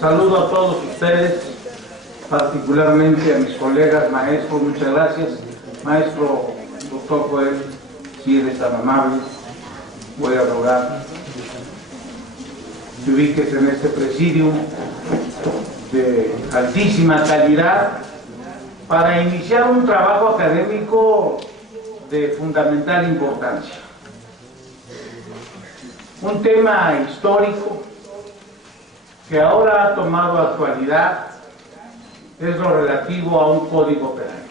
Saludo a todos ustedes, particularmente a mis colegas maestros. Muchas gracias. Maestro doctor Joel, si eres tan amable, voy a rogar que ubiques en este presidium de altísima calidad para iniciar un trabajo académico de fundamental importancia. Un tema histórico que ahora ha tomado actualidad es lo relativo a un código penal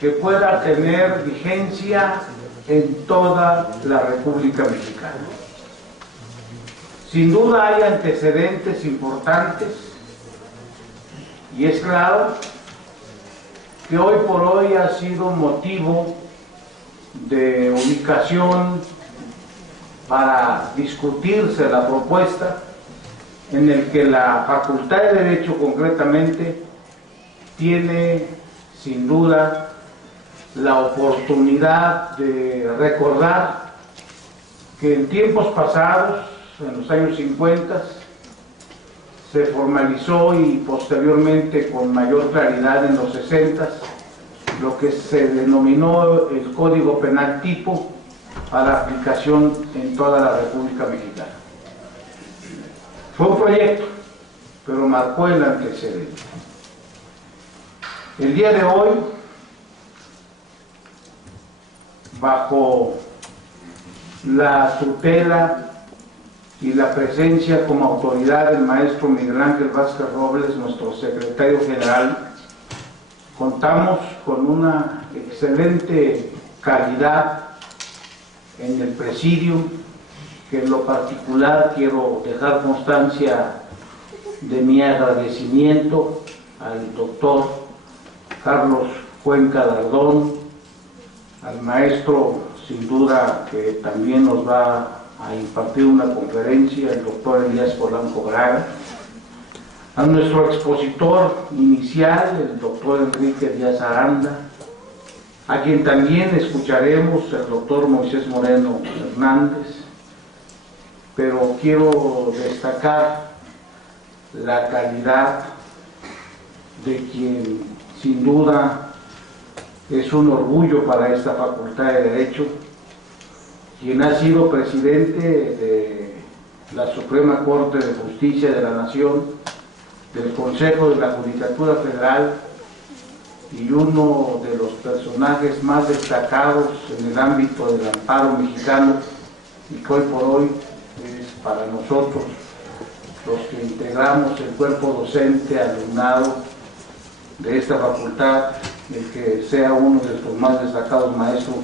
que pueda tener vigencia en toda la República Mexicana. Sin duda hay antecedentes importantes y es claro que hoy por hoy ha sido motivo de ubicación para discutirse la propuesta en el que la Facultad de Derecho concretamente tiene sin duda la oportunidad de recordar que en tiempos pasados, en los años 50, se formalizó y posteriormente con mayor claridad en los 60 lo que se denominó el Código Penal Tipo a la aplicación en toda la República Mexicana. Fue un proyecto, pero marcó el antecedente. El día de hoy, bajo la tutela y la presencia como autoridad del maestro Miguel Ángel Vázquez Robles, nuestro secretario general, contamos con una excelente calidad en el presidio, que en lo particular quiero dejar constancia de mi agradecimiento al doctor Carlos Cuenca Dardón, al maestro sin duda que también nos va a impartir una conferencia, el doctor Elías Polanco Braga, a nuestro expositor inicial, el doctor Enrique Díaz Aranda, a quien también escucharemos, el doctor Moisés Moreno Hernández, pero quiero destacar la calidad de quien sin duda es un orgullo para esta Facultad de Derecho, quien ha sido presidente de la Suprema Corte de Justicia de la Nación, del Consejo de la Judicatura Federal y uno de los personajes más destacados en el ámbito del amparo mexicano, y que hoy por hoy es para nosotros, los que integramos el cuerpo docente, alumnado de esta facultad, el que sea uno de los más destacados maestros.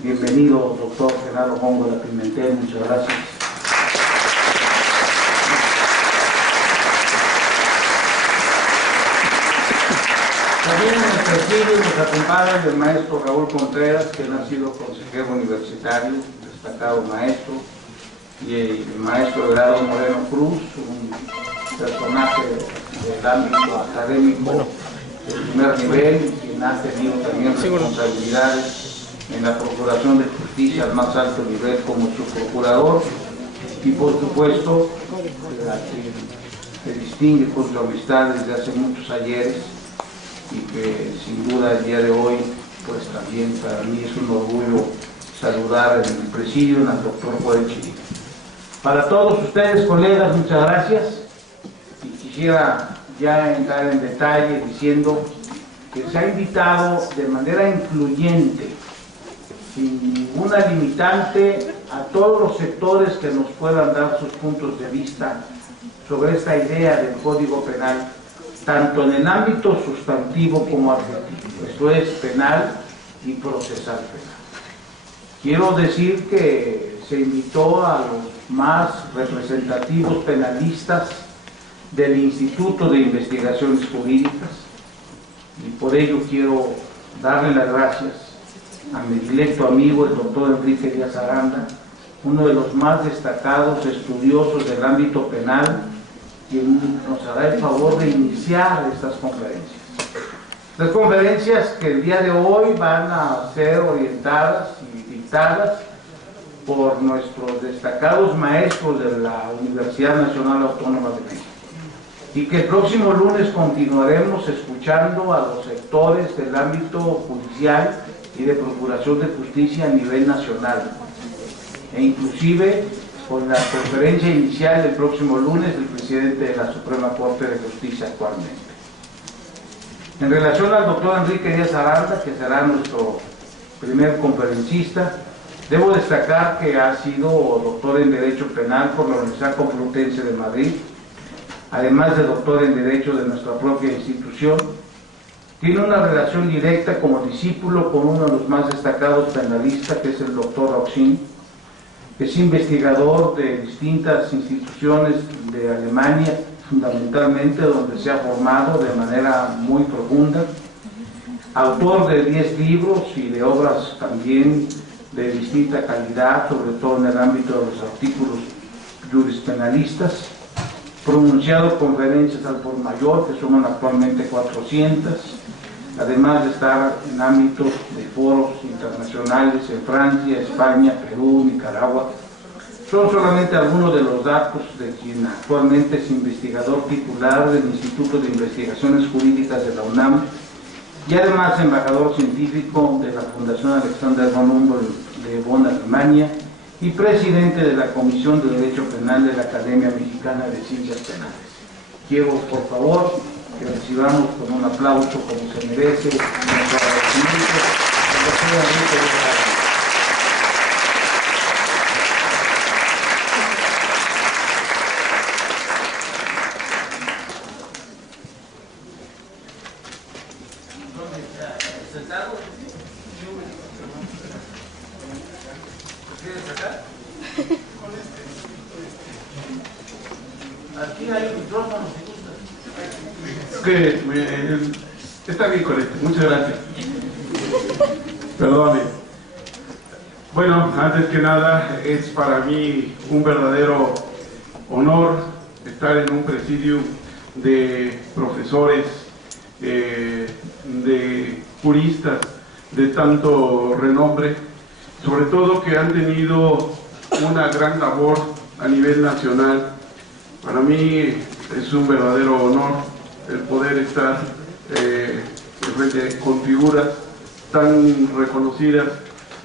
Bienvenido, doctor Genaro Góngora Pimentel, muchas gracias. También en el presidio nos acompaña el maestro Raúl Contreras, que ha sido consejero universitario, destacado maestro, y el maestro Eduardo Moreno Cruz, un personaje del ámbito académico de primer nivel, quien ha tenido también responsabilidades en la Procuración de Justicia al más alto nivel como subprocurador, y por supuesto a quien se distingue con su amistad desde hace muchos ayeres y que sin duda el día de hoy pues también para mí es un orgullo saludar en el presidio al doctor Joel Chiric. Para todos ustedes, colegas, muchas gracias, y quisiera ya entrar en detalle diciendo que se ha invitado de manera influyente, sin ninguna limitante, a todos los sectores que nos puedan dar sus puntos de vista sobre esta idea del Código Penal, tanto en el ámbito sustantivo como adjetivo, esto es penal y procesal penal. Quiero decir que se invitó a los más representativos penalistas del Instituto de Investigaciones Jurídicas, y por ello quiero darle las gracias a mi directo amigo, el doctor Enrique Díaz Aranda, uno de los más destacados estudiosos del ámbito penal, quien nos hará el favor de iniciar estas conferencias. Las conferencias que el día de hoy van a ser orientadas y dictadas por nuestros destacados maestros de la Universidad Nacional Autónoma de México. y que el próximo lunes continuaremos escuchando a los sectores del ámbito judicial y de procuración de justicia a nivel nacional, e inclusive con la conferencia inicial del próximo lunes del presidente de la Suprema Corte de Justicia actualmente. En relación al doctor Enrique Díaz Aranda, que será nuestro primer conferencista, debo destacar que ha sido doctor en Derecho Penal por la Universidad Complutense de Madrid, además de doctor en Derecho de nuestra propia institución. Tiene una relación directa como discípulo con uno de los más destacados penalistas, que es el doctor Roxin. Es investigador de distintas instituciones de Alemania, fundamentalmente, donde se ha formado de manera muy profunda. Autor de 10 libros y de obras también de distinta calidad, sobre todo en el ámbito de los artículos jurispenalistas. Pronunciado conferencias al por mayor, que suman actualmente 400, además de estar en ámbitos de foros internacionales en Francia, España, Perú, Nicaragua. Son solamente algunos de los datos de quien actualmente es investigador titular del Instituto de Investigaciones Jurídicas de la UNAM y además embajador científico de la Fundación Alexander von Humboldt de Bonn, Alemania, y presidente de la Comisión de Derecho Penal de la Academia Mexicana de Ciencias Penales. Quiero, por favor, que recibamos con un aplauso, como se merece, nuestro agradecimiento al doctor Enrique Díaz Aranda. ¿Sentado? ¿Quieres sacar? Aquí hay un micrófono, si gusta. Está bien con este, muchas gracias. Perdone. Bueno, antes que nada, es para mí un verdadero honor estar en un presidio de profesores, de juristas de tanto renombre, sobre todo que han tenido una gran labor a nivel nacional. Para mí es un verdadero honor el poder estar con figuras tan reconocidas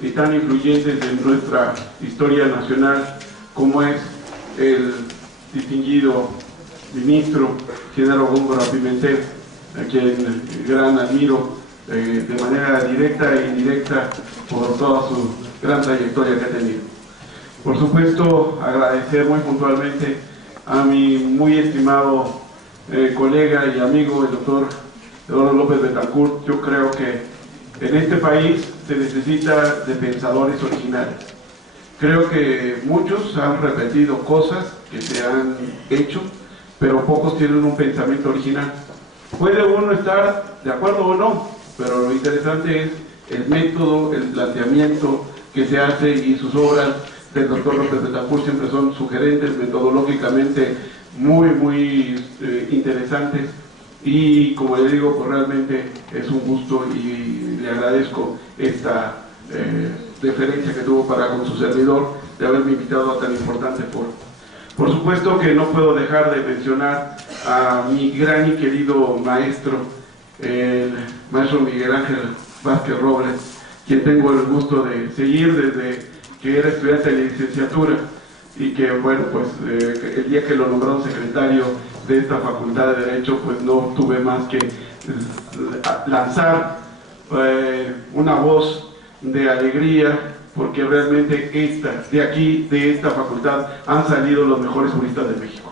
y tan influyentes en nuestra historia nacional como es el distinguido ministro Genaro Góngora Pimentel, a quien gran admiro de manera directa e indirecta por toda su gran trayectoria que ha tenido. Por supuesto, agradecer muy puntualmente a mi muy estimado colega y amigo, el doctor Eduardo López Betancourt. Yo creo que en este país se necesita de pensadores originales. Creo que muchos han repetido cosas que se han hecho, pero pocos tienen un pensamiento original. Puede uno estar de acuerdo o no, pero lo interesante es el método, el planteamiento que se hace, y sus obras del doctor López Betancourt siempre son sugerentes, metodológicamente muy interesantes, y como le digo, pues realmente es un gusto y le agradezco esta deferencia que tuvo para con su servidor de haberme invitado a tan importante foro. Por supuesto que no puedo dejar de mencionar a mi gran y querido maestro, el maestro Miguel Ángel Vázquez Robles, quien tengo el gusto de seguir desde que era estudiante de licenciatura, y que bueno, pues el día que lo nombraron secretario de esta Facultad de Derecho, pues no tuve más que lanzar una voz de alegría, porque realmente de esta facultad han salido los mejores juristas de México,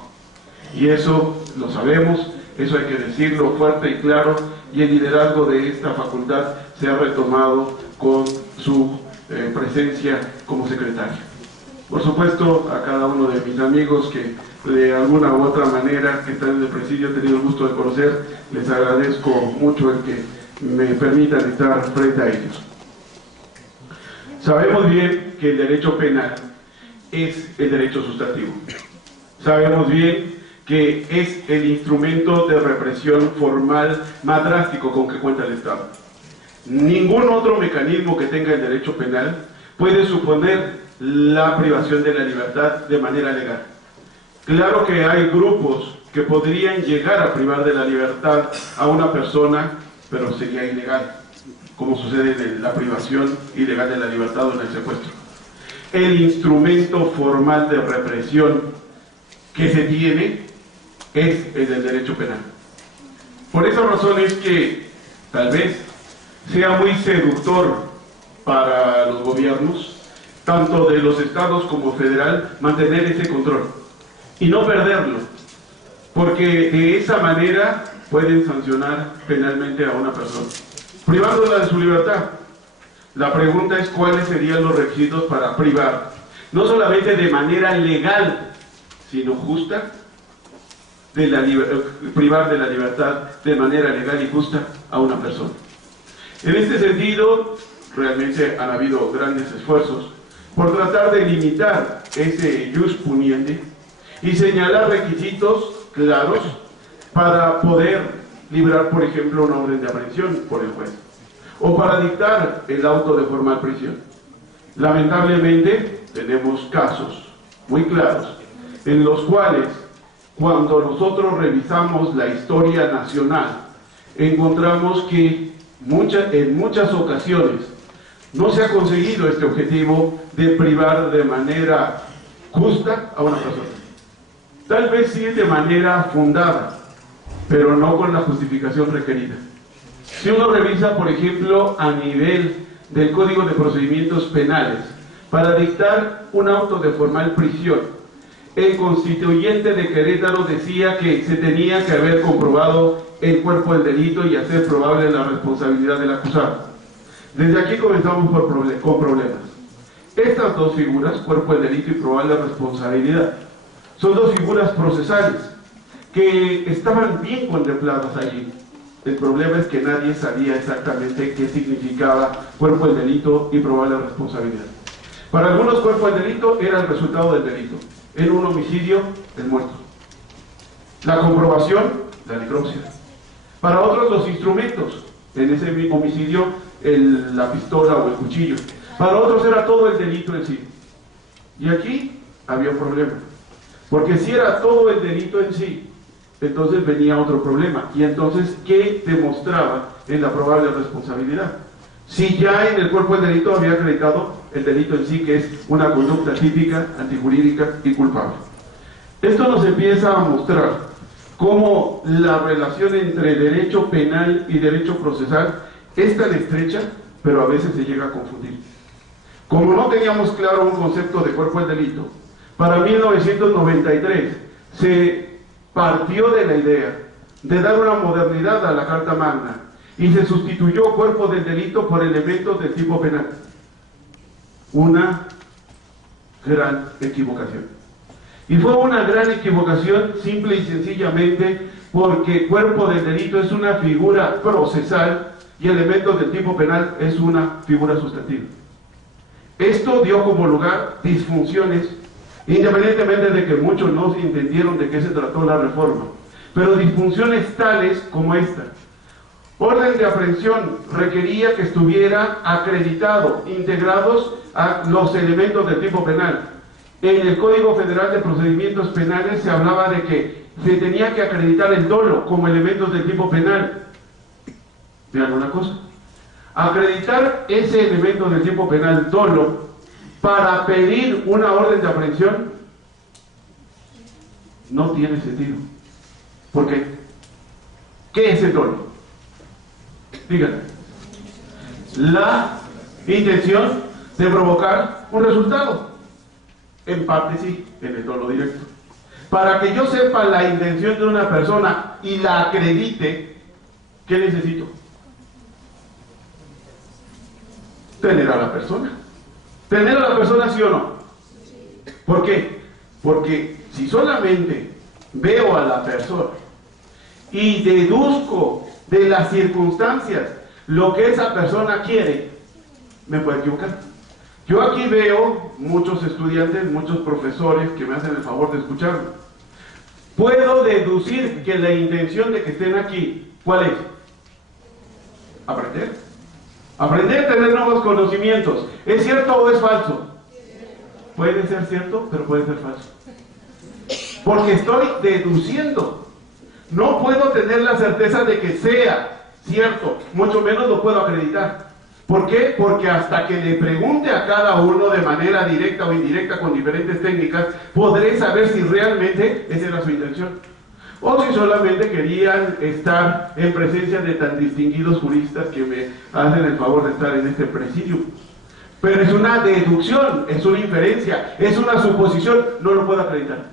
y eso lo sabemos, eso hay que decirlo fuerte y claro, y el liderazgo de esta facultad se ha retomado con su presencia como secretario. Por supuesto, a cada uno de mis amigos que de alguna u otra manera que están en el presidio he tenido el gusto de conocer, les agradezco mucho el que me permitan estar frente a ellos. Sabemos bien que el derecho penal es el derecho sustantivo. Sabemos bien que es el instrumento de represión formal más drástico con que cuenta el Estado. Ningún otro mecanismo que tenga el derecho penal puede suponer la privación de la libertad de manera legal. Claro que hay grupos que podrían llegar a privar de la libertad a una persona, pero sería ilegal, como sucede en la privación ilegal de la libertad o en el secuestro. El instrumento formal de represión que se tiene es el del derecho penal. Por esa razón es que tal vez sea muy seductor para los gobiernos, tanto de los estados como federal, mantener ese control y no perderlo, porque de esa manera pueden sancionar penalmente a una persona, privándola de su libertad. La pregunta es cuáles serían los requisitos para privar, no solamente de manera legal, sino justa, privar de la libertad de manera legal y justa a una persona. En este sentido, realmente han habido grandes esfuerzos por tratar de limitar ese ius puniendi y señalar requisitos claros para poder librar, por ejemplo, una orden de aprehensión por el juez, o para dictar el auto de formal prisión. Lamentablemente, tenemos casos muy claros en los cuales, cuando nosotros revisamos la historia nacional, encontramos que en muchas ocasiones no se ha conseguido este objetivo de privar de manera justa a una persona. Tal vez sí de manera fundada, pero no con la justificación requerida. Si uno revisa, por ejemplo, a nivel del Código de Procedimientos Penales, para dictar un auto de formal prisión, el constituyente de Querétaro decía que se tenía que haber comprobado el cuerpo del delito y hacer probable la responsabilidad del acusado. Desde aquí comenzamos con problemas. Estas dos figuras, cuerpo del delito y probable responsabilidad, son dos figuras procesales que estaban bien contempladas allí. El problema es que nadie sabía exactamente qué significaba cuerpo del delito y probable responsabilidad. Para algunos, cuerpo del delito era el resultado del delito. En un homicidio, el muerto. La comprobación, la necropsia. Para otros, los instrumentos. En ese mismo homicidio, la pistola o el cuchillo. Para otros era todo el delito en sí. Y aquí había un problema. Porque si era todo el delito en sí, entonces venía otro problema. Y entonces, ¿qué demostraba en la probable responsabilidad? Si ya en el cuerpo del delito había acreditado el delito en sí, que es una conducta típica, antijurídica y culpable. Esto nos empieza a mostrar cómo la relación entre derecho penal y derecho procesal es tan estrecha, pero a veces se llega a confundir. Como no teníamos claro un concepto de cuerpo del delito, para 1993 se partió de la idea de dar una modernidad a la Carta Magna y se sustituyó cuerpo del delito por elementos del tipo penal. Una gran equivocación. Y fue una gran equivocación simple y sencillamente porque cuerpo del delito es una figura procesal y elementos del tipo penal es una figura sustantiva. Esto dio como lugar disfunciones, independientemente de que muchos no entendieron de qué se trató la reforma, pero disfunciones tales como esta. Orden de aprehensión requería que estuviera acreditado, integrados a los elementos del tipo penal. En el Código Federal de Procedimientos Penales se hablaba de que se tenía que acreditar el dolo como elementos del tipo penal. Vean una cosa, acreditar ese elemento del tipo penal, dolo, para pedir una orden de aprehensión, no tiene sentido. ¿Por qué? ¿Qué es el dolo? Díganme. La intención de provocar un resultado. En parte sí, en el dolo directo. Para que yo sepa la intención de una persona y la acredite, ¿qué necesito? Tener a la persona. ¿Tener a la persona sí o no? ¿Por qué? Porque si solamente veo a la persona y deduzco de las circunstancias lo que esa persona quiere, me puedo equivocar. Yo aquí veo muchos estudiantes, muchos profesores que me hacen el favor de escucharme. Puedo deducir que la intención de que estén aquí, ¿cuál es? Aprender. Aprender, tener nuevos conocimientos. ¿Es cierto o es falso? Puede ser cierto, pero puede ser falso. porque estoy deduciendo. No puedo tener la certeza de que sea cierto, mucho menos lo puedo acreditar. ¿Por qué? Porque hasta que le pregunte a cada uno de manera directa o indirecta con diferentes técnicas, podré saber si realmente esa era su intención. O si solamente querían estar en presencia de tan distinguidos juristas que me hacen el favor de estar en este presidio. Pero es una deducción, es una inferencia, es una suposición, no lo puedo acreditar.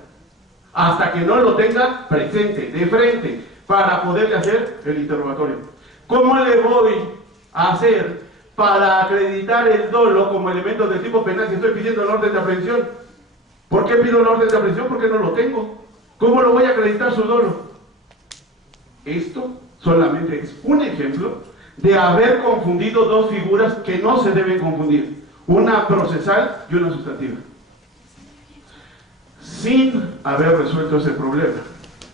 Hasta que no lo tenga presente, de frente, para poderle hacer el interrogatorio. ¿Cómo le voy a hacer para acreditar el dolo como elemento del tipo penal si estoy pidiendo el orden de aprehensión? ¿Por qué pido el orden de aprehensión? Porque no lo tengo. ¿Cómo lo voy a acreditar su dolo? Esto solamente es un ejemplo de haber confundido dos figuras que no se deben confundir, una procesal y una sustantiva. Sin haber resuelto ese problema,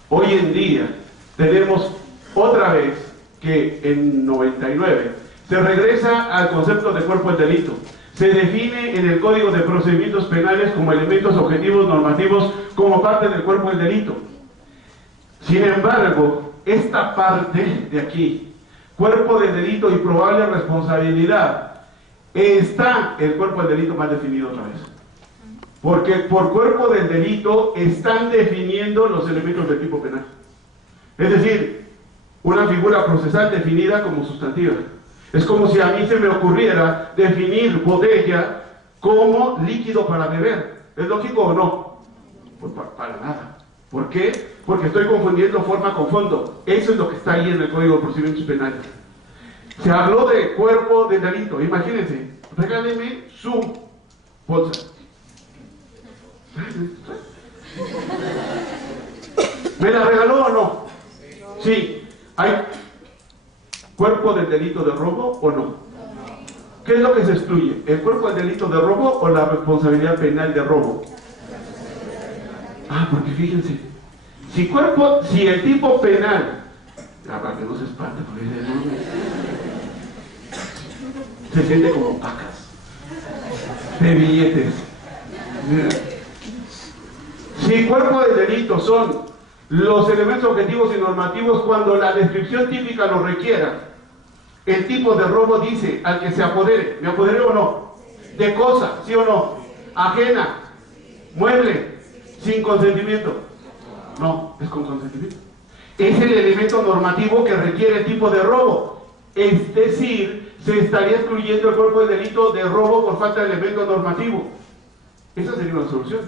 hoy en día tenemos otra vez que en 99 se regresa al concepto de cuerpo del delito. Se define en el Código de Procedimientos Penales como elementos objetivos normativos como parte del cuerpo del delito. Sin embargo, esta parte de aquí, cuerpo del delito y probable responsabilidad, está el cuerpo del delito más definido otra vez. Porque por cuerpo del delito están definiendo los elementos del tipo penal. Es decir, una figura procesal definida como sustantiva. Es como si a mí se me ocurriera definir botella como líquido para beber. ¿Es lógico o no? Pues para nada. ¿Por qué? Porque estoy confundiendo forma con fondo. Eso es lo que está ahí en el Código de Procedimientos Penales. Se habló de cuerpo del delito. Imagínense, regáleme su bolsa. ¿Me la regaló o no? Sí. ¿Hay cuerpo del delito de robo o no? ¿Qué es lo que se excluye? ¿El cuerpo del delito de robo o la responsabilidad penal de robo? Ah, porque fíjense, si el tipo penal, para que no se espante, porque se siente como pacas de billetes. Si cuerpo del delito son los elementos objetivos y normativos cuando la descripción típica lo requiera, el tipo de robo dice al que se apodere, ¿me apoderé o no? De cosa, ¿sí o no? Ajena, mueble, sin consentimiento. No, es con consentimiento. Es el elemento normativo que requiere el tipo de robo. Es decir, se estaría excluyendo el cuerpo de delito de robo por falta de elemento normativo. Esa sería una solución.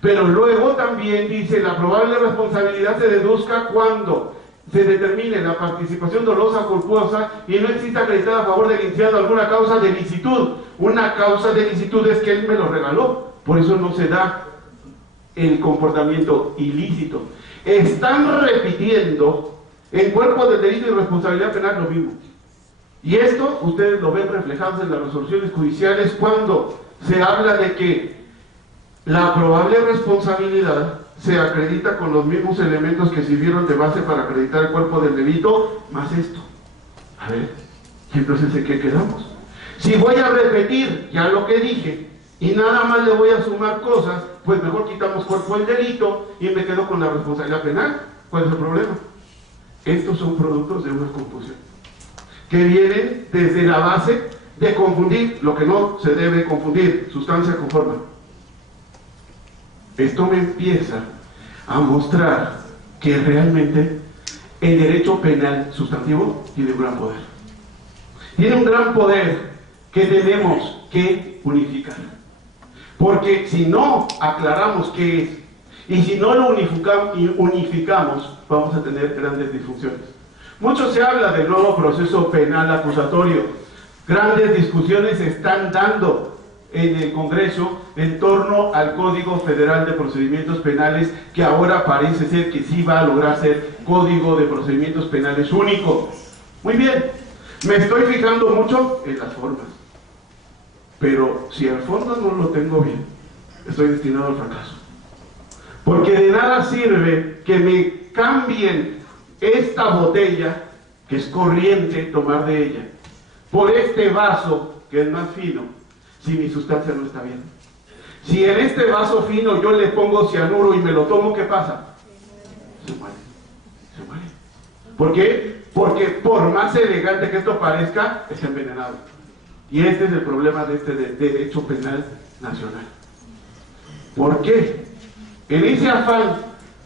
Pero luego también dice, la probable responsabilidad se deduzca cuando se determine la participación dolosa o culposa y no exista acreditada a favor del iniciado alguna causa de licitud. Una causa de licitud es que él me lo regaló, por eso no se da el comportamiento ilícito. Están repitiendo en cuerpo del delito y responsabilidad penal lo mismo. Y esto ustedes lo ven reflejados en las resoluciones judiciales cuando se habla de que la probable responsabilidad se acredita con los mismos elementos que sirvieron de base para acreditar el cuerpo del delito, más esto. A ver, ¿y entonces en qué quedamos? Si voy a repetir ya lo que dije y nada más le voy a sumar cosas, pues mejor quitamos cuerpo del delito y me quedo con la responsabilidad penal. ¿Cuál es el problema? Estos son productos de una confusión que vienen desde la base de confundir lo que no se debe confundir, sustancia con forma. Esto me empieza a mostrar que realmente el derecho penal sustantivo tiene un gran poder. Tiene un gran poder que tenemos que unificar. Porque si no aclaramos qué es, y si no lo unificamos, vamos a tener grandes disfunciones. Mucho se habla del nuevo proceso penal acusatorio. Grandes discusiones se están dando en el Congreso en torno al Código Federal de Procedimientos Penales, que ahora parece ser que sí va a lograr ser Código de Procedimientos Penales único. Muy bien, me estoy fijando mucho en las formas, pero si al fondo no lo tengo bien, estoy destinado al fracaso. Porque de nada sirve que me cambien esta botella, que es corriente tomar de ella, por este vaso, que es más fino, si mi sustancia no está bien. Si en este vaso fino yo le pongo cianuro y me lo tomo, ¿qué pasa? Se muere. Se muere. ¿Por qué? Porque por más elegante que esto parezca, es envenenado. Y este es el problema de este derecho penal nacional. ¿Por qué? En ese afán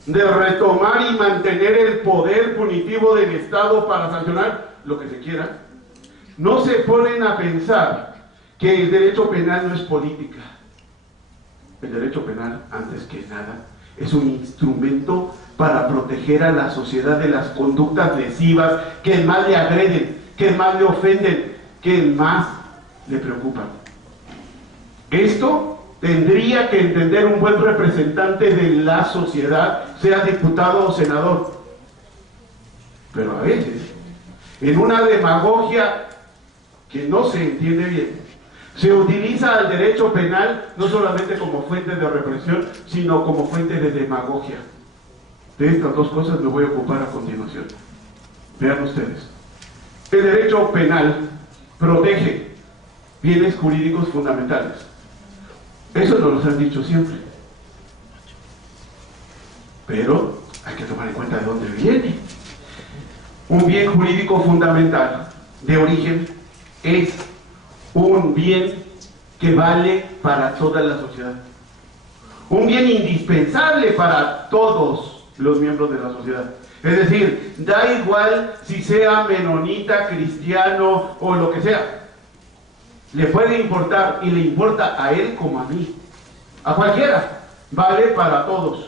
de retomar y mantener el poder punitivo del Estado para sancionar lo que se quiera, no se ponen a pensar que el derecho penal no es política. El derecho penal, antes que nada, es un instrumento para proteger a la sociedad de las conductas lesivas que más le agreden, que más le ofenden, que más le preocupan. Esto tendría que entender un buen representante de la sociedad, sea diputado o senador. Pero a veces, en una demagogia que no se entiende bien, se utiliza el derecho penal no solamente como fuente de represión, sino como fuente de demagogia. De estas dos cosas me voy a ocupar a continuación. Vean ustedes. El derecho penal protege bienes jurídicos fundamentales. Eso nos lo han dicho siempre. Pero hay que tomar en cuenta de dónde viene. Un bien jurídico fundamental de origen es un bien que vale para toda la sociedad. Un bien indispensable para todos los miembros de la sociedad. Es decir, da igual si sea menonita, cristiano o lo que sea. Le puede importar y le importa a él como a mí. A cualquiera. Vale para todos.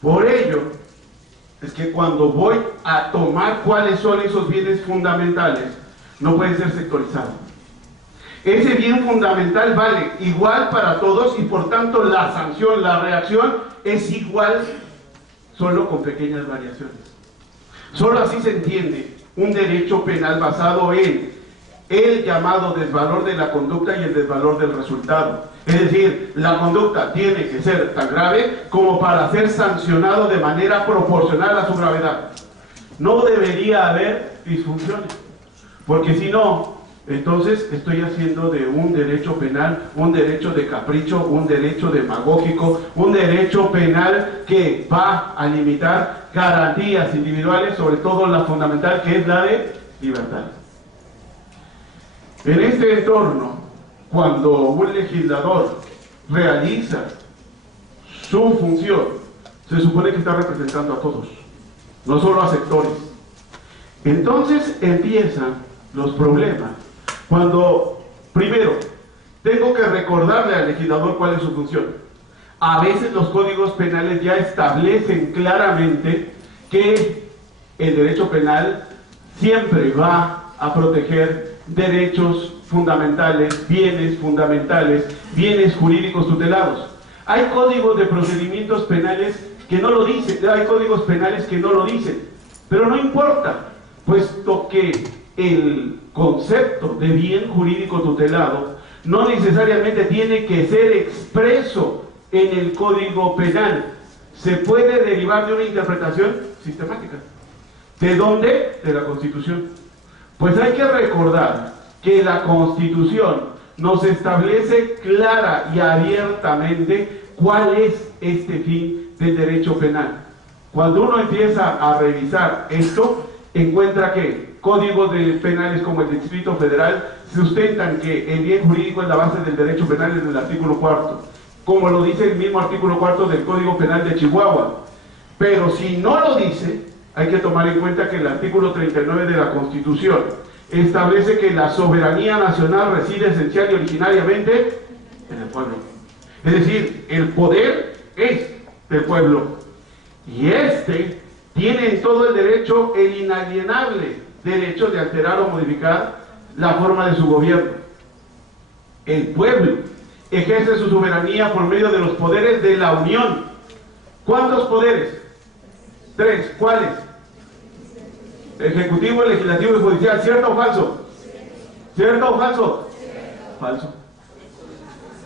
Por ello, es que cuando voy a tomar cuáles son esos bienes fundamentales, no puede ser sectorizado. Ese bien fundamental vale igual para todos y por tanto la sanción, la reacción es igual, solo con pequeñas variaciones. Solo así se entiende un derecho penal basado en el llamado desvalor de la conducta y el desvalor del resultado. Es decir, la conducta tiene que ser tan grave como para ser sancionado de manera proporcional a su gravedad. No debería haber disfunciones, porque si no, entonces estoy haciendo de un derecho penal un derecho de capricho, un derecho demagógico, un derecho penal que va a limitar garantías individuales, sobre todo la fundamental, que es la de libertad. En este entorno, cuando un legislador realiza su función, se supone que está representando a todos, no solo a sectores. Entonces empiezan los problemas cuando, primero, tengo que recordarle al legislador cuál es su función. A veces los códigos penales ya establecen claramente que el derecho penal siempre va a proteger derechos fundamentales, bienes jurídicos tutelados. Hay códigos de procedimientos penales que no lo dicen, hay códigos penales que no lo dicen, pero no importa, puesto que el concepto de bien jurídico tutelado no necesariamente tiene que ser expreso en el Código Penal. Se puede derivar de una interpretación sistemática. ¿De dónde? De la Constitución. Pues hay que recordar que la Constitución nos establece clara y abiertamente cuál es este fin del derecho penal. Cuando uno empieza a revisar esto, encuentra que códigos penales como el Distrito Federal sustentan que el bien jurídico es la base del derecho penal en el artículo 4, como lo dice el mismo artículo 4 del Código Penal de Chihuahua. Pero si no lo dice, hay que tomar en cuenta que el artículo 39 de la Constitución establece que la soberanía nacional reside esencial y originariamente en el pueblo. Es decir, el poder es del pueblo. Y este tiene en todo el derecho el inalienable derecho de alterar o modificar la forma de su gobierno. El pueblo ejerce su soberanía por medio de los poderes de la Unión. ¿Cuántos poderes? 3. ¿Cuáles? Ejecutivo, legislativo y judicial. ¿Cierto o falso? ¿Cierto o falso? Falso.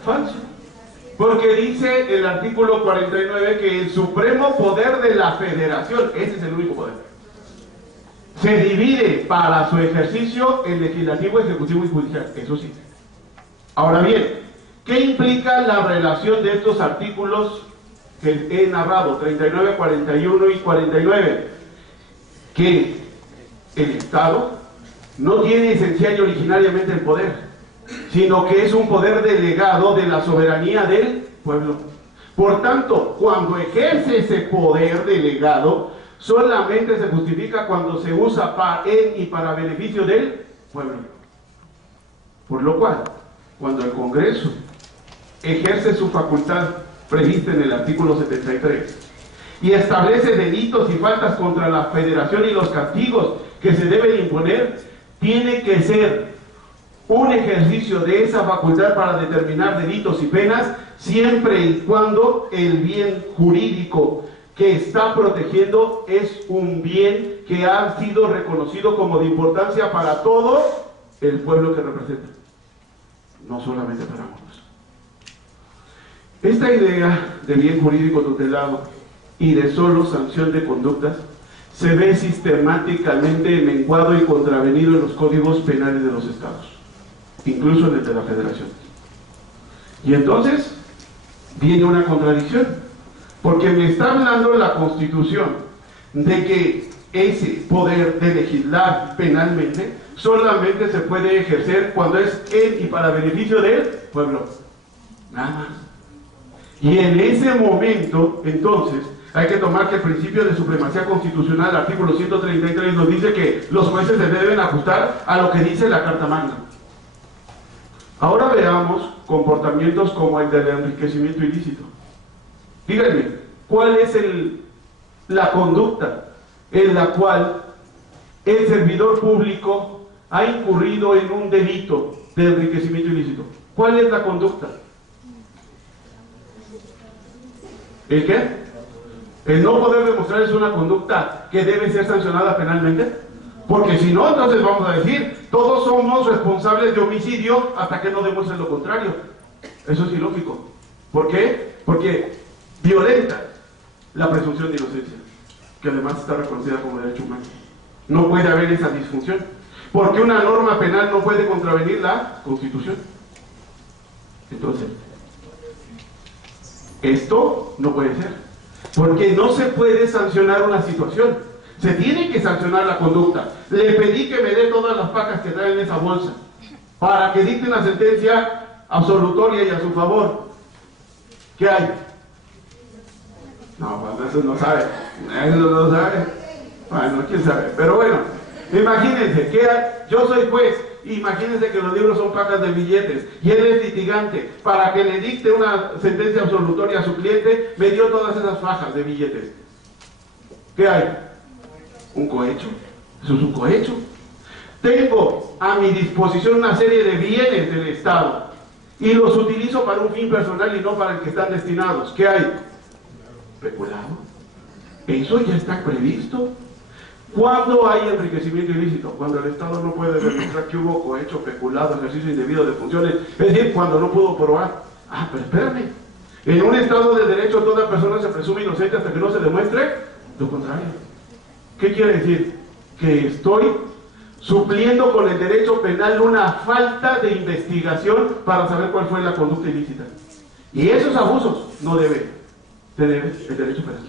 Falso. Porque dice el artículo 49 que el supremo poder de la federación, ese es el único poder, se divide para su ejercicio en legislativo, ejecutivo y judicial. Eso sí. Ahora bien, ¿Qué implica la relación de estos artículos que he narrado, 39, 41 y 49? Que el Estado no tiene esencial y originariamente el poder, sino que es un poder delegado de la soberanía del pueblo. Por tanto, cuando ejerce ese poder delegado, solamente se justifica cuando se usa en y para beneficio del pueblo. Por lo cual, cuando el Congreso ejerce su facultad prevista en el artículo 73 y establece delitos y faltas contra la Federación y los castigos que se deben imponer, tiene que ser un ejercicio de esa facultad para determinar delitos y penas, siempre y cuando el bien jurídico que está protegiendo es un bien que ha sido reconocido como de importancia para todo el pueblo que representa, no solamente para unos. Esta idea de bien jurídico tutelado y de solo sanción de conductas se ve sistemáticamente menguado y contravenido en los códigos penales de los estados, incluso en el de la Federación. Y entonces viene una contradicción, porque me está hablando la Constitución de que ese poder de legislar penalmente solamente se puede ejercer cuando es en y para beneficio del pueblo, nada más. Y en ese momento, entonces, hay que tomar que el principio de supremacía constitucional, el artículo 133, nos dice que los jueces se deben ajustar a lo que dice la Carta Magna. Ahora veamos comportamientos como el del enriquecimiento ilícito. Díganme, ¿cuál es la conducta en la cual el servidor público ha incurrido en un delito de enriquecimiento ilícito? ¿Cuál es la conducta? ¿El qué? El no poder demostrar es una conducta que debe ser sancionada penalmente, porque si no, entonces vamos a decir, todos somos responsables de homicidio hasta que no demuestren lo contrario. Eso es ilógico. ¿Por qué? Porque violenta la presunción de inocencia, que además está reconocida como derecho humano. No puede haber esa disfunción, porque una norma penal no puede contravenir la Constitución. Entonces, esto no puede ser, porque no se puede sancionar una situación, se tiene que sancionar la conducta. Le pedí que me dé todas las pacas que traen en esa bolsa para que dicte una sentencia absolutoria y a su favor. ¿Qué hay? No, pues eso no sabe, eso no sabe. Bueno, quién sabe, pero bueno, imagínense que yo soy juez. Imagínense que los libros son pacas de billetes y él es litigante. Para que le dicte una sentencia absolutoria a su cliente, me dio todas esas fajas de billetes. ¿Qué hay? ¿Un cohecho? Eso es un cohecho. Tengo a mi disposición una serie de bienes del Estado y los utilizo para un fin personal y no para el que están destinados. ¿Qué hay? Peculado. Eso ya está previsto. ¿Cuándo hay enriquecimiento ilícito? Cuando el Estado no puede demostrar que hubo cohecho, peculado, ejercicio indebido de funciones, es decir, cuando no pudo probar. Ah, pero espérame, en un Estado de derecho toda persona se presume inocente hasta que no se demuestre lo contrario. ¿Qué quiere decir? Que estoy supliendo con el derecho penal una falta de investigación para saber cuál fue la conducta ilícita. Y esos abusos no debe tener el derecho penal.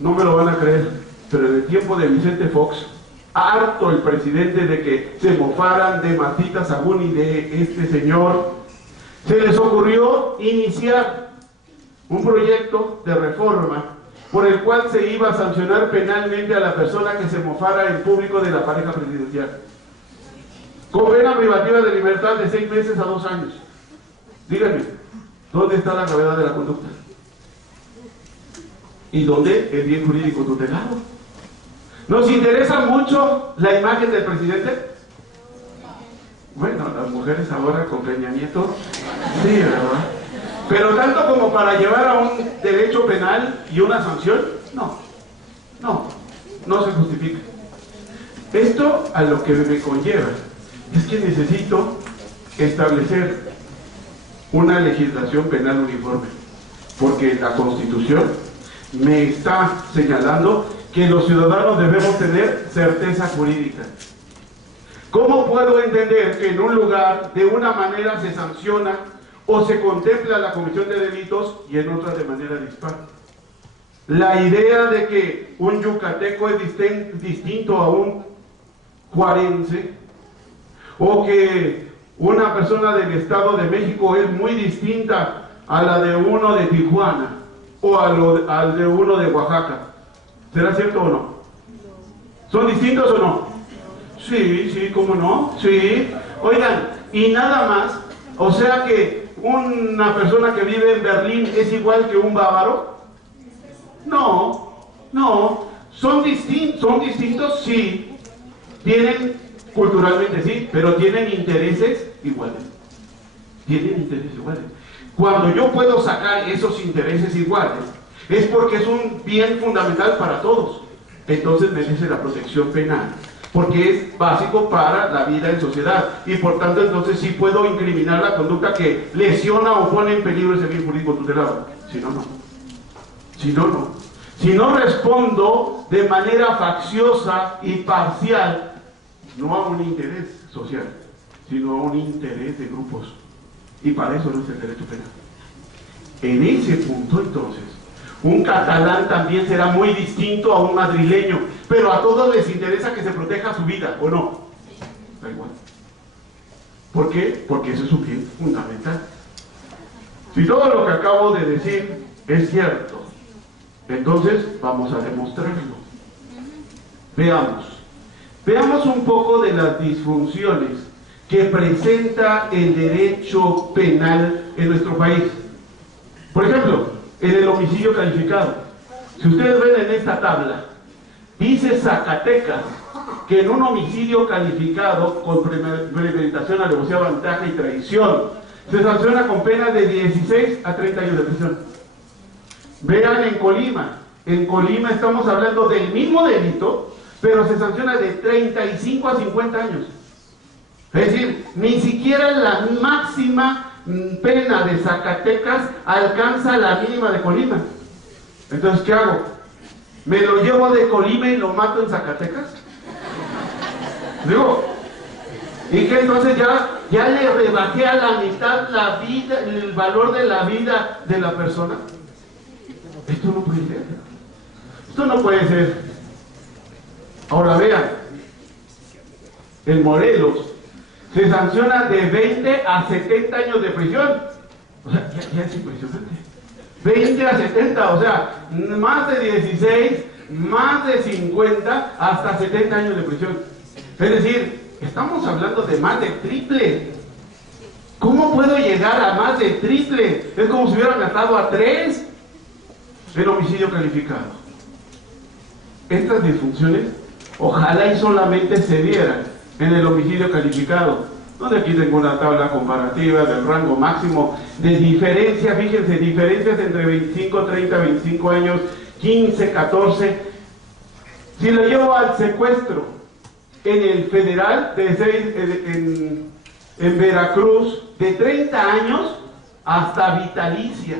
No me lo van a creer, pero en el tiempo de Vicente Fox, harto el presidente de que se mofaran de Martita Sagún y de este señor, se les ocurrió iniciar un proyecto de reforma por el cual se iba a sancionar penalmente a la persona que se mofara en público de la pareja presidencial, con pena privativa de libertad de 6 meses a 2 años. Díganme, ¿dónde está la gravedad de la conducta? ¿Y dónde el bien jurídico tutelado? ¿Nos interesa mucho la imagen del presidente? Bueno, las mujeres ahora con Peña Nieto, sí, ¿verdad? Pero tanto como para llevar a un derecho penal y una sanción, no se justifica. Esto a lo que me conlleva es que necesito establecer una legislación penal uniforme, porque la Constitución me está señalando que los ciudadanos debemos tener certeza jurídica. ¿Cómo puedo entender que en un lugar de una manera se sanciona o se contempla la comisión de delitos y en otra de manera dispar? La idea de que un yucateco es distinto a un juarense, o que una persona del Estado de México es muy distinta a la de uno de Tijuana o al de uno de Oaxaca. ¿Será cierto o no? ¿Son distintos o no? Sí, sí, ¿cómo no? Sí. Oigan, y nada más, o sea que una persona que vive en Berlín es igual que un bávaro. No, no. ¿Son distintos? Sí. Tienen, culturalmente sí, pero tienen intereses iguales. Tienen intereses iguales. Cuando yo puedo sacar esos intereses iguales, es porque es un bien fundamental para todos. Entonces merece la protección penal, porque es básico para la vida en sociedad, y por tanto entonces sí puedo incriminar la conducta que lesiona o pone en peligro ese bien jurídico tutelado. Si no, no. Si no, no. Si no respondo de manera facciosa y parcial, no a un interés social, sino a un interés de grupos, y para eso no es el derecho penal. En ese punto entonces, un catalán también será muy distinto a un madrileño, pero a todos les interesa que se proteja su vida, ¿o no? Da igual. ¿Por qué? Porque eso es un bien fundamental. Si todo lo que acabo de decir es cierto, entonces vamos a demostrarlo. Veamos un poco de las disfunciones que presenta el derecho penal en nuestro país. Por ejemplo, en el homicidio calificado. Si ustedes ven en esta tabla, dice Zacatecas que en un homicidio calificado con premeditación, alevosía, ventaja y traición se sanciona con pena de 16 a 30 años de prisión. Vean en Colima estamos hablando del mismo delito, pero se sanciona de 35 a 50 años. Es decir, ni siquiera la máxima pena de Zacatecas alcanza la mínima de Colima. Entonces, ¿qué hago? ¿Me lo llevo de Colima y lo mato en Zacatecas? Digo, y que entonces ya le rebajé a la mitad la vida, el valor de la vida de la persona. Esto no puede ser. Esto no puede ser. Ahora vean, en Morelos se sanciona de 20 a 70 años de prisión. O sea, ya es impresionante. 20 a 70, o sea, más de 16, más de 50, hasta 70 años de prisión. Es decir, estamos hablando de más de triple. ¿Cómo puedo llegar a más de triple? Es como si hubiera matado a 3 en homicidio calificado. Estas disfunciones, ojalá y solamente se vieran en el homicidio calificado, donde aquí tengo una tabla comparativa del rango máximo de diferencia. Fíjense, diferencias entre 25, 30, 25 años, 15, 14. Si lo llevo al secuestro, en el federal, en Veracruz, de 30 años hasta vitalicia.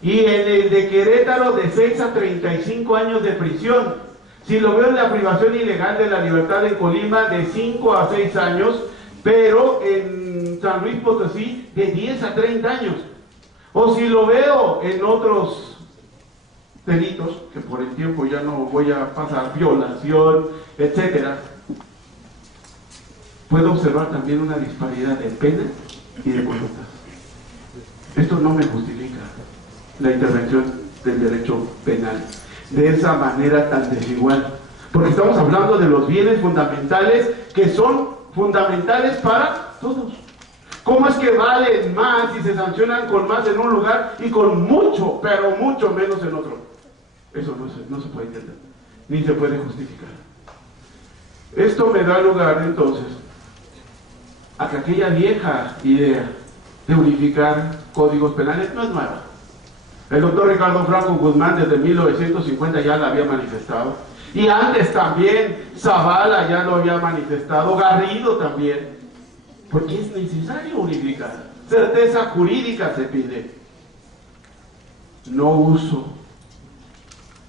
Y en el de Querétaro, de 6 a 35 años de prisión. Si lo veo en la privación ilegal de la libertad en Colima, de 5 a 6 años, pero en San Luis Potosí, de 10 a 30 años. O si lo veo en otros delitos, que por el tiempo ya no voy a pasar, violación, etcétera, puedo observar también una disparidad de penas y de conductas. Esto no me justifica la intervención del derecho penal de esa manera tan desigual, porque estamos hablando de los bienes fundamentales que son fundamentales para todos. ¿Cómo es que valen más y se sancionan con más en un lugar y con mucho, pero mucho menos en otro? Eso no se puede entender, ni se puede justificar. Esto me da lugar entonces a que aquella vieja idea de unificar códigos penales no es nueva. El doctor Ricardo Franco Guzmán desde 1950 ya la había manifestado, y antes también Zavala ya lo había manifestado, Garrido también, porque es necesario unificar. Certeza jurídica se pide, no uso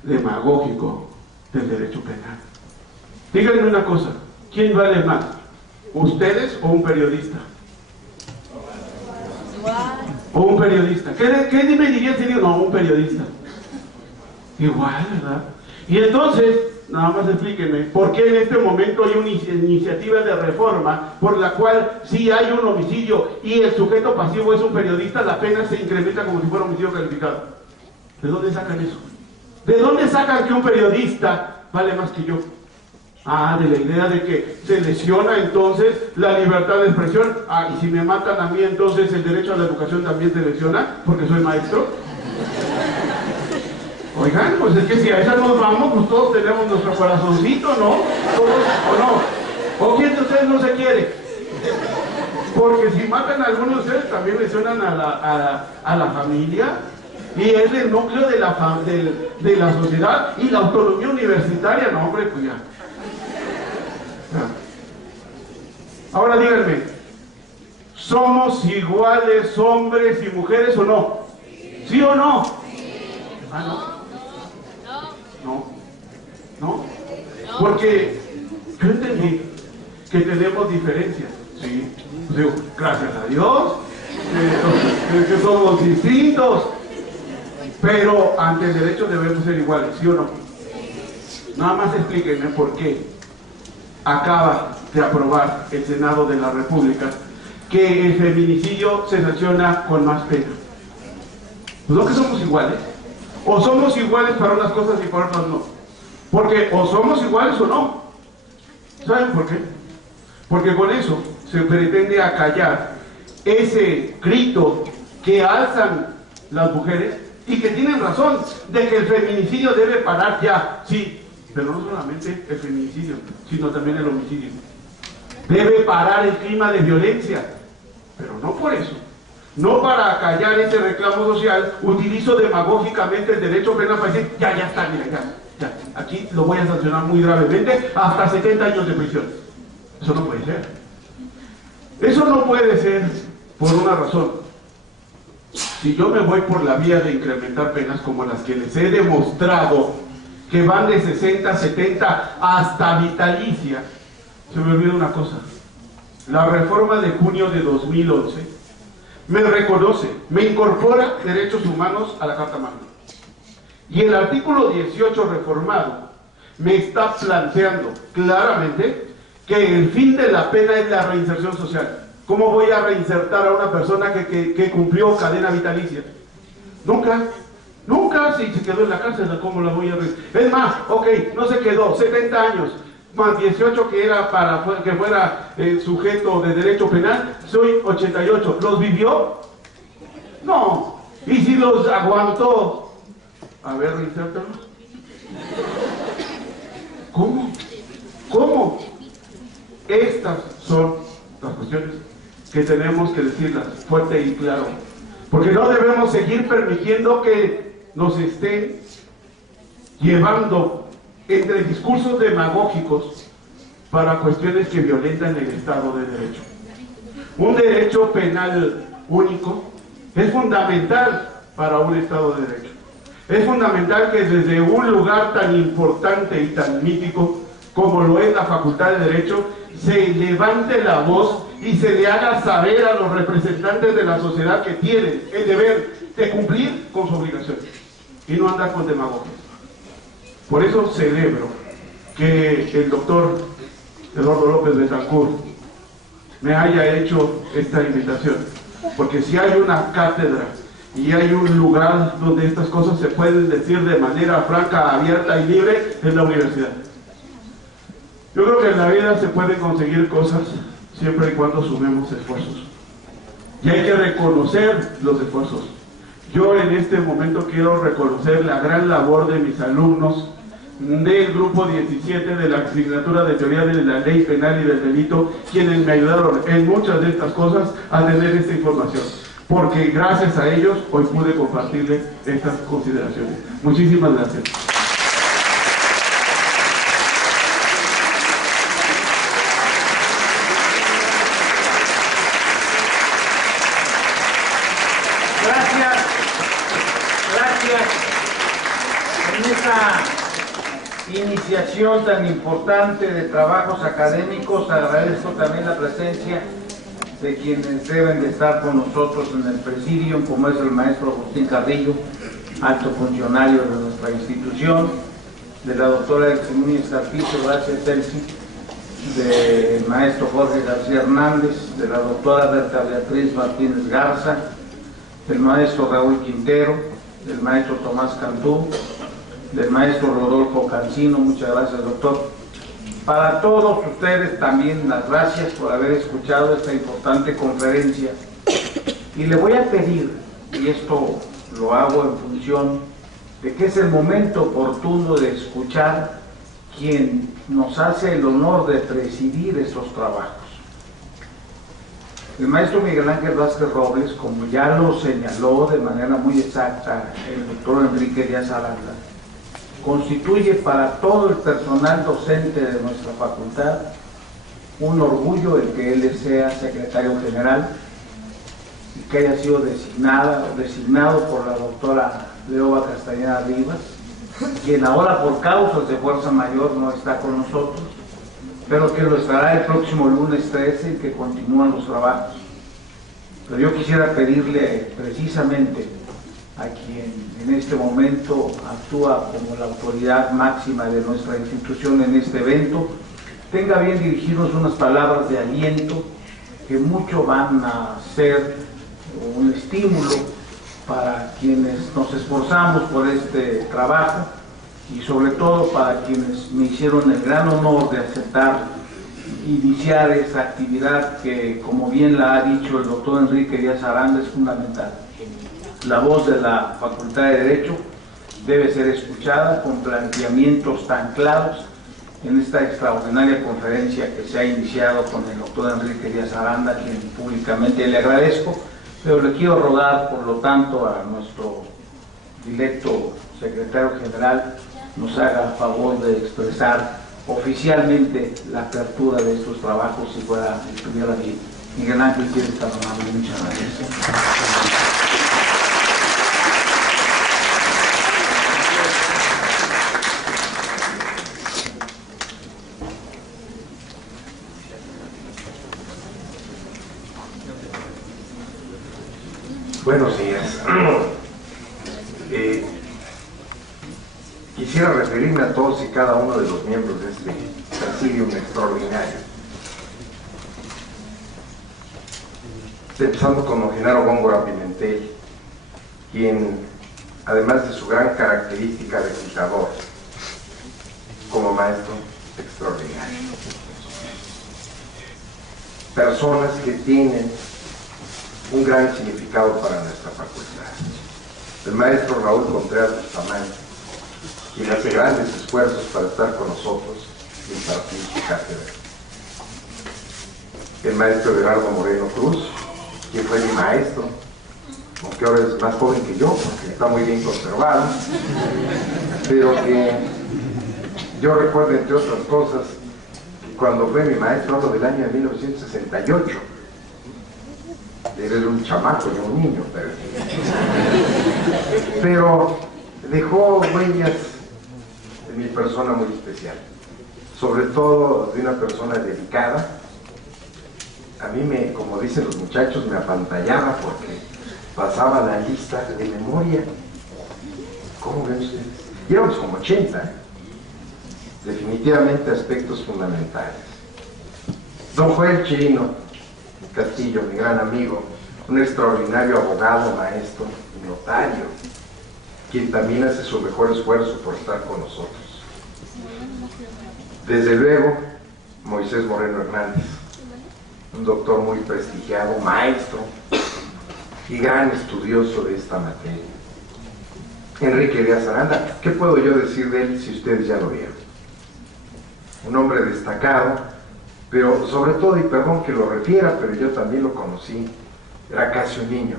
demagógico del derecho penal. Díganme una cosa, ¿quién vale más? ¿Ustedes o un periodista? ¿O un periodista? ¿Qué me dirían si digo, no, un periodista? Igual, ¿verdad? Y entonces, nada más explíquenme, ¿por qué en este momento hay una iniciativa de reforma por la cual si hay un homicidio y el sujeto pasivo es un periodista, la pena se incrementa como si fuera homicidio calificado? ¿De dónde sacan eso? ¿De dónde sacan que un periodista vale más que yo? Ah, de la idea de que se lesiona entonces la libertad de expresión. Ah, y si me matan a mí, entonces el derecho a la educación también se lesiona porque soy maestro. Oigan, pues es que si a esa nos vamos, pues todos tenemos nuestro corazoncito, ¿no? Todos, ¿o no? ¿O quién de ustedes no se quiere? Porque si matan a algunos de ustedes, también lesionan a la familia. Y es el núcleo de la sociedad y la autonomía universitaria. No, hombre, pues ya. Ahora díganme, ¿somos iguales hombres y mujeres o no? ¿Sí o no? Ah, no. No. Porque yo entendí que tenemos diferencias. Sí. Digo, gracias a Dios, que somos distintos. Pero ante el derecho debemos ser iguales, ¿sí o no? Nada más explíquenme por qué acaba de aprobar el Senado de la República que el feminicidio se sanciona con más pena. ¿No que somos iguales? O somos iguales para unas cosas y para otras no. Porque o somos iguales o no. ¿Saben por qué? Porque con eso se pretende acallar ese grito que alzan las mujeres y que tienen razón de que el feminicidio debe parar ya, sí, pero no solamente el feminicidio, sino también el homicidio. Debe parar el clima de violencia, pero no por eso. No para acallar ese reclamo social, utilizo demagógicamente el derecho penal para decir, ya está, mira, ya, aquí lo voy a sancionar muy gravemente, hasta 70 años de prisión. Eso no puede ser. Eso no puede ser por una razón. Si yo me voy por la vía de incrementar penas como las que les he demostrado, que van de 60, 70 hasta vitalicia, se me olvida una cosa. La reforma de junio de 2011 me reconoce, me incorpora derechos humanos a la Carta Magna. Y el artículo 18 reformado me está planteando claramente que el fin de la pena es la reinserción social. ¿Cómo voy a reinsertar a una persona que cumplió cadena vitalicia? Nunca, si se quedó en la cárcel, ¿cómo la voy a reinsertar? Es más, ok, no se quedó, 70 años, más 18 que era para que fuera sujeto de derecho penal, soy 88. ¿Los vivió? No. ¿Y si los aguantó? A ver, reinsértalos. ¿Cómo? Estas son las cuestiones que tenemos que decirlas fuerte y claro, porque no debemos seguir permitiendo que nos estén llevando entre discursos demagógicos para cuestiones que violentan el Estado de Derecho. Un derecho penal único es fundamental para un Estado de Derecho. Es fundamental que desde un lugar tan importante y tan mítico como lo es la Facultad de Derecho, se levante la voz y se le haga saber a los representantes de la sociedad que tienen el deber de cumplir con su obligación y no andar con demagogias. Por eso celebro que el doctor Eduardo López Betancourt me haya hecho esta invitación, porque si hay una cátedra y hay un lugar donde estas cosas se pueden decir de manera franca, abierta y libre, es la universidad. Yo creo que en la vida se pueden conseguir cosas siempre y cuando sumemos esfuerzos. Y hay que reconocer los esfuerzos. Yo en este momento quiero reconocer la gran labor de mis alumnos del grupo 17 de la asignatura de teoría de la ley penal y del delito, quienes me ayudaron en muchas de estas cosas a tener esta información. Porque gracias a ellos hoy pude compartirles estas consideraciones. Muchísimas gracias. iniciación tan importante de trabajos académicos, agradezco también la presencia de quienes deben de estar con nosotros en el presidium, como es el maestro Agustín Carrillo, alto funcionario de nuestra institución, de la doctora Elsie Núñez Carpizo, gracias Elsie, del maestro Jorge García Hernández, de la doctora Berta Beatriz Martínez Garza, del maestro Raúl Quintero, del maestro Tomás Cantú, del maestro Rodolfo Cancino, muchas gracias doctor. Para todos ustedes también las gracias por haber escuchado esta importante conferencia. Y le voy a pedir, y esto lo hago en función de que es el momento oportuno de escuchar quien nos hace el honor de presidir estos trabajos. El maestro Miguel Ángel Vázquez Robles, como ya lo señaló de manera muy exacta el doctor Enrique Díaz Aranda, constituye para todo el personal docente de nuestra facultad un orgullo el que él sea secretario general y que haya sido designado por la doctora Leoba Castañeda Rivas, quien ahora por causas de fuerza mayor no está con nosotros, pero que lo estará el próximo lunes 13 y que continúan los trabajos. Pero yo quisiera pedirle precisamente a quien en este momento actúa como la autoridad máxima de nuestra institución en este evento, tenga bien dirigirnos unas palabras de aliento que mucho van a ser un estímulo para quienes nos esforzamos por este trabajo y sobre todo para quienes me hicieron el gran honor de aceptar iniciar esa actividad que, como bien la ha dicho el doctor Enrique Díaz Aranda, es fundamental. La voz de la Facultad de Derecho debe ser escuchada con planteamientos tan claros en esta extraordinaria conferencia que se ha iniciado con el doctor Enrique Díaz Aranda, a quien públicamente le agradezco, pero le quiero rogar, por lo tanto, a nuestro directo secretario general nos haga favor de expresar oficialmente la apertura de estos trabajos si estuviera bien. Miguel Ángel, quiere estar amable. Muchas gracias. Buenos días. Quisiera referirme a todos y cada uno de los miembros de este presidium extraordinario. Empezando con don Genaro Góngora Pimentel, quien, además de su gran característica de educador, como maestro extraordinario. Personas que tienen un gran significado para nuestra facultad. El maestro Raúl Contreras Bustamante, quien hace grandes esfuerzos para estar con nosotros y impartir su cátedra. El maestro Gerardo Moreno Cruz, quien fue mi maestro, aunque ahora es más joven que yo, porque está muy bien conservado, pero que yo recuerdo, entre otras cosas, que cuando fue mi maestro, hablo del año de 1968, era un chamaco, yo un niño, pero dejó huellas en mi persona muy especial, sobre todo de una persona dedicada. A mí, como dicen los muchachos, me apantallaba porque pasaba la lista de memoria. ¿Cómo ven ustedes? Y éramos como 80, definitivamente aspectos fundamentales. Don Joel Chirino Castillo, mi gran amigo, un extraordinario abogado, maestro y notario, quien también hace su mejor esfuerzo por estar con nosotros. Desde luego, Moisés Moreno Hernández, un doctor muy prestigiado, maestro y gran estudioso de esta materia. Enrique Díaz Aranda, ¿qué puedo yo decir de él si ustedes ya lo vieron? Un hombre destacado, pero sobre todo, y perdón que lo refiera, pero yo también lo conocí, era casi un niño,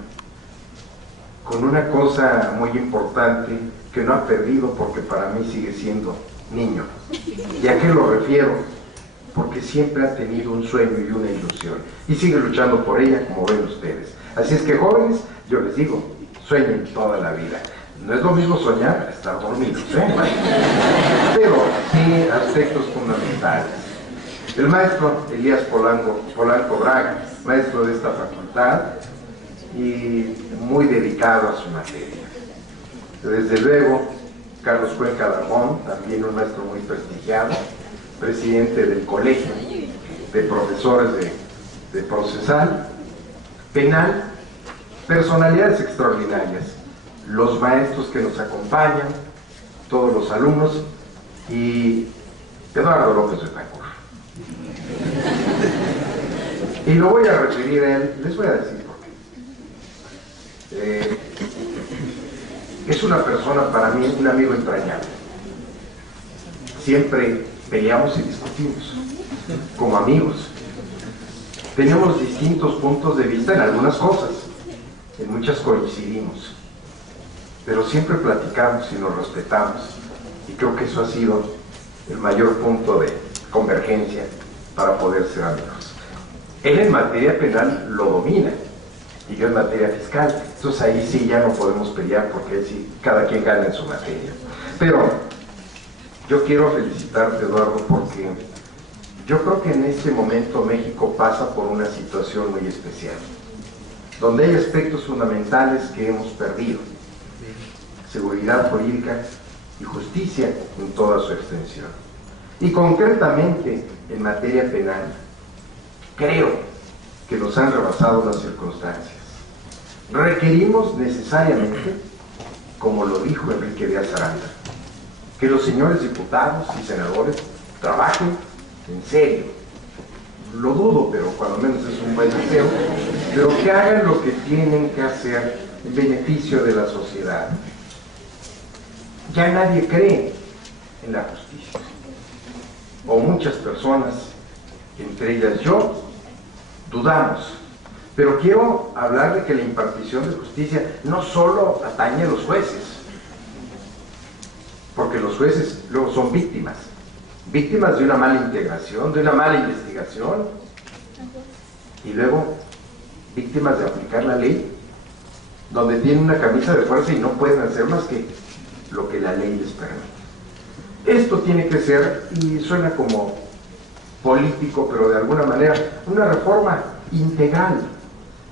con una cosa muy importante que no ha perdido porque para mí sigue siendo niño. ¿Y a qué lo refiero? Porque siempre ha tenido un sueño y una ilusión, y sigue luchando por ella, como ven ustedes. Así es que, jóvenes, yo les digo, sueñen toda la vida. No es lo mismo soñar a estar dormidos, ¿eh? Pero mí aspectos fundamentales. El maestro Elías Polanco Braga, maestro de esta facultad y muy dedicado a su materia. Desde luego, Carlos Cuenca Darmón, también un maestro muy prestigiado, presidente del Colegio de Profesores de Procesal, Penal, personalidades extraordinarias, los maestros que nos acompañan, todos los alumnos y Eduardo López Betancourt. Y lo voy a referir a él, les voy a decir por qué. Es una persona para mí, un amigo entrañable. Siempre peleamos y discutimos, como amigos. Tenemos distintos puntos de vista en algunas cosas, en muchas coincidimos, pero siempre platicamos y nos respetamos, y creo que eso ha sido el mayor punto de convergencia para poder ser amigos. Él en materia penal lo domina, y yo en materia fiscal, entonces ahí sí ya no podemos pelear porque sí, cada quien gana en su materia. Pero yo quiero felicitarte, Eduardo, porque yo creo que en este momento México pasa por una situación muy especial, donde hay aspectos fundamentales que hemos perdido: seguridad jurídica y justicia en toda su extensión. Y concretamente en materia penal, creo que nos han rebasado las circunstancias. Requerimos necesariamente, como lo dijo Enrique Díaz Aranda, que los señores diputados y senadores trabajen en serio. Lo dudo, pero cuando menos es un buen deseo, pero que hagan lo que tienen que hacer en beneficio de la sociedad. Ya nadie cree en la justicia, o muchas personas, entre ellas yo, dudamos. Pero quiero hablar de que la impartición de justicia no solo atañe a los jueces, porque los jueces luego son víctimas de una mala integración, de una mala investigación, y luego víctimas de aplicar la ley, donde tienen una camisa de fuerza y no pueden hacer más que lo que la ley les permite. Esto tiene que ser, y suena como político, pero de alguna manera, una reforma integral,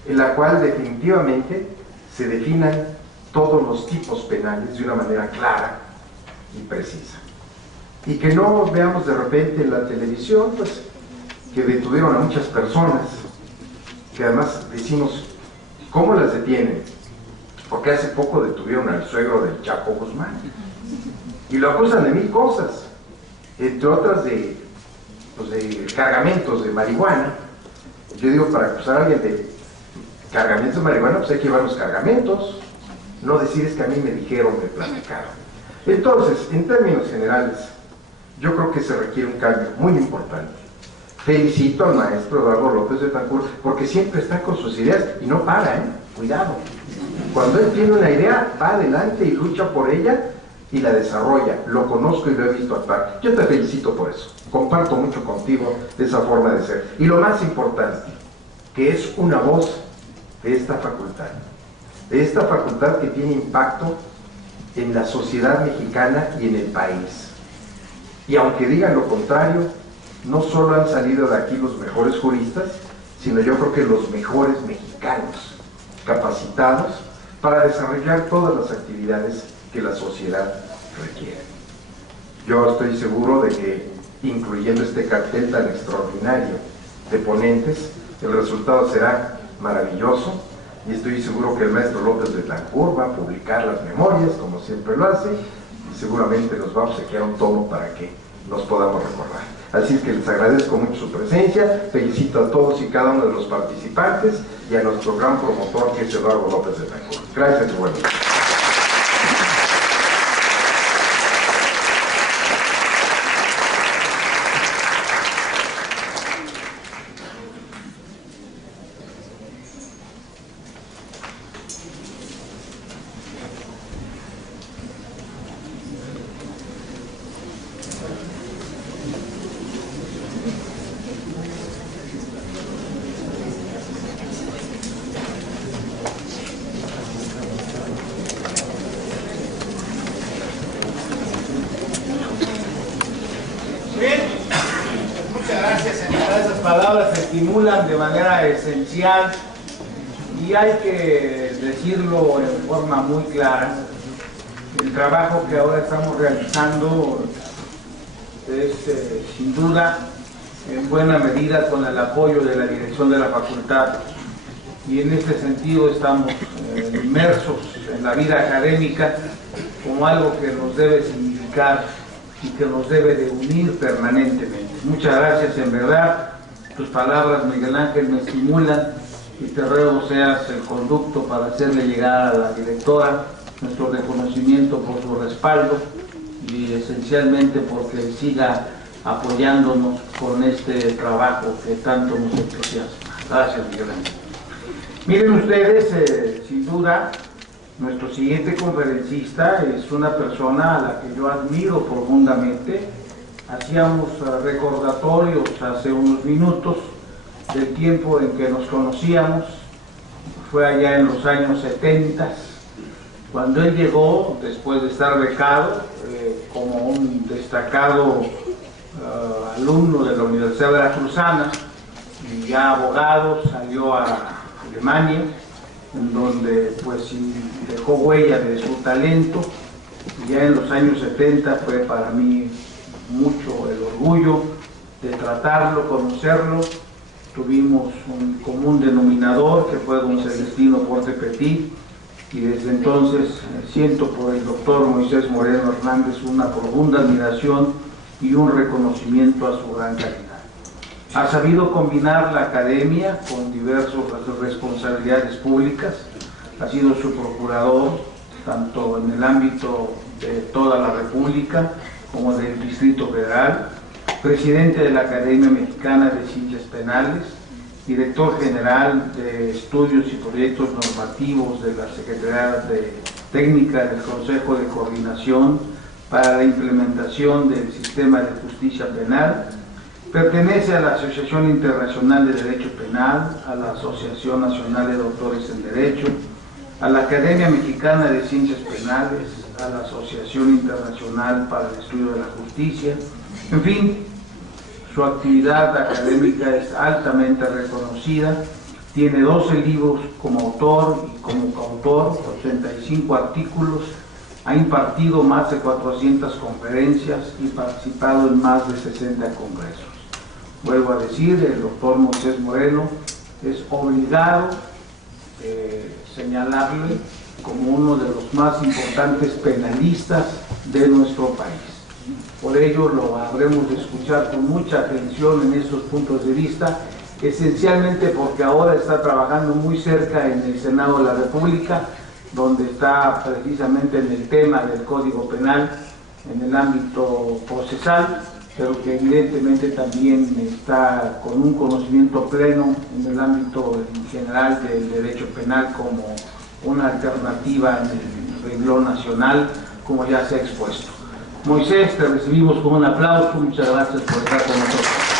en la cual definitivamente se definan todos los tipos penales de una manera clara y precisa. Y que no veamos de repente en la televisión, pues, que detuvieron a muchas personas, que además decimos, ¿cómo las detienen? Porque hace poco detuvieron al suegro del Chapo Guzmán, y lo acusan de 1000 cosas, entre otras de cargamentos de marihuana. Yo digo, para acusar a alguien de cargamentos de marihuana, pues hay que llevar los cargamentos, no decir es que a mí me dijeron, me platicaron. Entonces, en términos generales, yo creo que se requiere un cambio muy importante. Felicito al maestro Eduardo López Betancourt, porque siempre está con sus ideas y no para, cuidado. Cuando él tiene una idea, va adelante y lucha por ella y la desarrolla. Lo conozco y lo he visto actuar. Yo te felicito por eso. Comparto mucho contigo esa forma de ser. Y lo más importante, que es una voz de esta facultad que tiene impacto en la sociedad mexicana y en el país. Y aunque digan lo contrario, no solo han salido de aquí los mejores juristas, sino yo creo que los mejores mexicanos capacitados para desarrollar todas las actividades que la sociedad requiere. Yo estoy seguro de que, incluyendo este cartel tan extraordinario de ponentes, el resultado será maravilloso, y estoy seguro que el maestro López Betancourt va a publicar las memorias, como siempre lo hace, y seguramente nos va a obsequiar un tomo para que nos podamos recordar. Así es que les agradezco mucho su presencia, felicito a todos y cada uno de los participantes y a nuestro gran promotor, que es Eduardo López Betancourt. Gracias y buenas noches. palabras estimulan de manera esencial y hay que decirlo en forma muy clara. El trabajo que ahora estamos realizando es sin duda en buena medida con el apoyo de la dirección de la facultad, y en este sentido estamos inmersos en la vida académica como algo que nos debe significar y que nos debe de unir permanentemente. Muchas gracias, en verdad. Tus palabras, Miguel Ángel, me estimulan y te ruego seas el conducto para hacerle llegar a la directora nuestro reconocimiento por su respaldo y esencialmente porque siga apoyándonos con este trabajo que tanto nos entusiasma. Gracias, Miguel Ángel. Miren ustedes, sin duda, nuestro siguiente conferencista es una persona a la que yo admiro profundamente. Hacíamos recordatorios hace unos minutos del tiempo en que nos conocíamos. Fue allá en los años 70, cuando él llegó, después de estar becado, como un destacado alumno de la Universidad Veracruzana, y ya abogado, salió a Alemania, en donde pues dejó huella de su talento, y ya en los años 70 fue para mí mucho el orgullo de tratarlo, conocerlo. Tuvimos un común denominador que fue don Celestino Porte Petit, y desde entonces siento por el doctor Moisés Moreno Hernández una profunda admiración y un reconocimiento a su gran calidad. Ha sabido combinar la academia con diversas responsabilidades públicas. Ha sido su procurador, tanto en el ámbito de toda la República como del Distrito Federal, presidente de la Academia Mexicana de Ciencias Penales, director general de Estudios y Proyectos Normativos de la Secretaría Técnica del Consejo de Coordinación para la Implementación del Sistema de Justicia Penal. Pertenece a la Asociación Internacional de Derecho Penal, a la Asociación Nacional de Doctores en Derecho, a la Academia Mexicana de Ciencias Penales, a la Asociación Internacional para el Estudio de la Justicia. En fin, su actividad académica es altamente reconocida. Tiene 12 libros como autor y como coautor, 85 artículos, ha impartido más de 400 conferencias y participado en más de 60 congresos. Vuelvo a decir, el doctor Moisés Moreno es obligado señalarle como uno de los más importantes penalistas de nuestro país. Por ello lo habremos de escuchar con mucha atención en estos puntos de vista, esencialmente porque ahora está trabajando muy cerca en el Senado de la República, donde está precisamente en el tema del Código Penal, en el ámbito procesal, pero que evidentemente también está con un conocimiento pleno en el ámbito en general del derecho penal como una alternativa en el renglón nacional, como ya se ha expuesto. Moisés, te recibimos con un aplauso. Muchas gracias por estar con nosotros.